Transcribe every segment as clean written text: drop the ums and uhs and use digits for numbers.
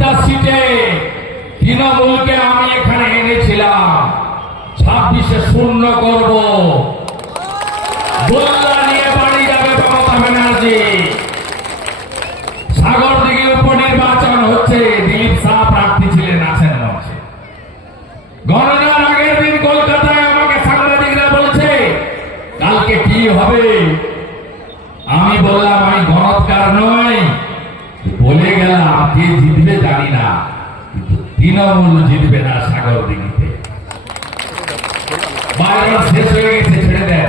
26টা সিটে তৃণমূলকে আমি এখানে এনেছিলাম, 26-এ শূন্য করব। গোল্লা নিয়ে বাড়ি যাবে মমতা ব্যানার্জি। সাগরদিঘি উপনির্বাচন হচ্ছে, দিলীপ শাহ প্রার্থী ছিলেন, আছেন মঞ্চে। গণনার আগের দিন কলকাতায় আমাকে সাংবাদিকরা বলছে কালকে কি হবে। আমি বললাম আমি গণৎকার নই, বলে গেলাম কে জিতবে জানি না, কিন্তু তৃণমূল জিতবে না সাগরদিঘিতে। বাইরে শেষ হয়ে গেছে, ছেড়ে দেন,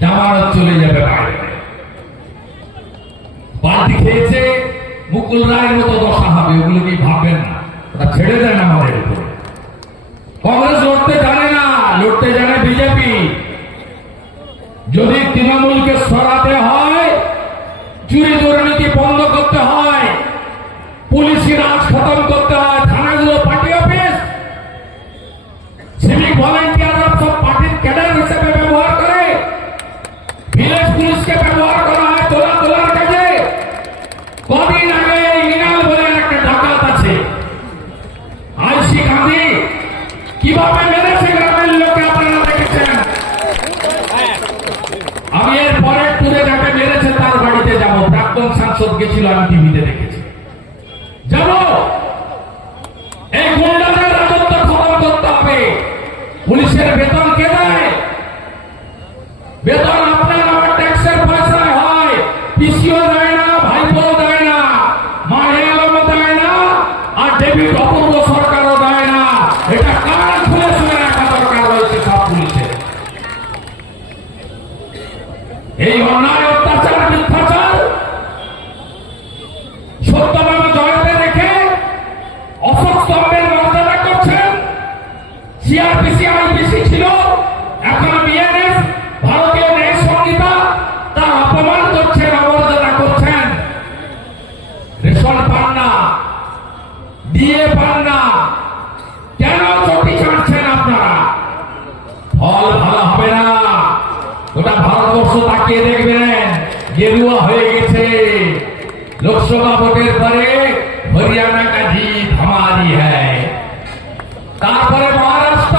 জামানত চলে যাবে বাইরে। পার্টি খেয়েছে, মুকুল রায়ের মতো দশা হবে, ওগুলো কি ভাববেন না, ওটা ছেড়ে দেন আমাদের উপরে। কংগ্রেস লড়তে জানে না, লড়তে জানে বিজেপি। যদি তৃণমূলকে সরাতে হয়, চুরি দুর্নীতি বন্ধ করতে হয়, পুলিশি রাজ খতম করতে হয়, থানাগুলো পার্টি অফিস, সিভিক ভলেন্টিয়াররা সব পার্টির ক্যাডার হিসেবে ব্যবহার করে, ভিলেজ পুলিশকে ব্যবহার করা হয় তোলার কাজে। কদিন আগে ইনাল বলে একটা ডাকাত আছে, আইসি গান্ধী কিভাবে মেরেছে গ্রামের লোকে আপনারা দেখেছেন। আমি এর পরের টুরে যাকে মেরেছে তার বাড়িতে যাব, প্রাক্তন সাংসদ গেছিল, আমি টিভিতে দেখেছি। যাব, এই গুন্ডাদের রাজত্ব খতম করতে হবে। পুলিশের বেতন কে দেয়? বেতন আপনার আমার ট্যাক্সের পয়সায় হয়। পিসিও দেয় না, ভাইপো দেয় না, মাহে আলমও দেয় না, আর ডেভিড অপূর্ব সরকারও দেয় না। এটা কান খুলে শুনে রাখা দরকার রয়েছে সব পুলিশের। এই অন্যায়, অত্যাচার, মিথ্যাচার সত্যভাবে জয়তে রেখে অশোক স্তম্ভের মর্যাদা করছেন। সিআরপিসি আইপিসি ছিল, এখন বিএনএস, ভারতীয় ন্যায় সংহিতা, তার অপমান করছেন, অমর্যাদা করছেন। রেশন পান না, দিয়ে পান না, কেন চটি ছাড়ছেন আপনারা? ফল ভালো হবে না। ওটা ভারতবর্ষ তাকিয়ে দেখবেন, গেরুয়া হয়ে গেছে। লোকসভা ভোটের পরে হরিয়ানা কা জিত হামারি হ্যায়, তারপরে মহারাষ্ট্র,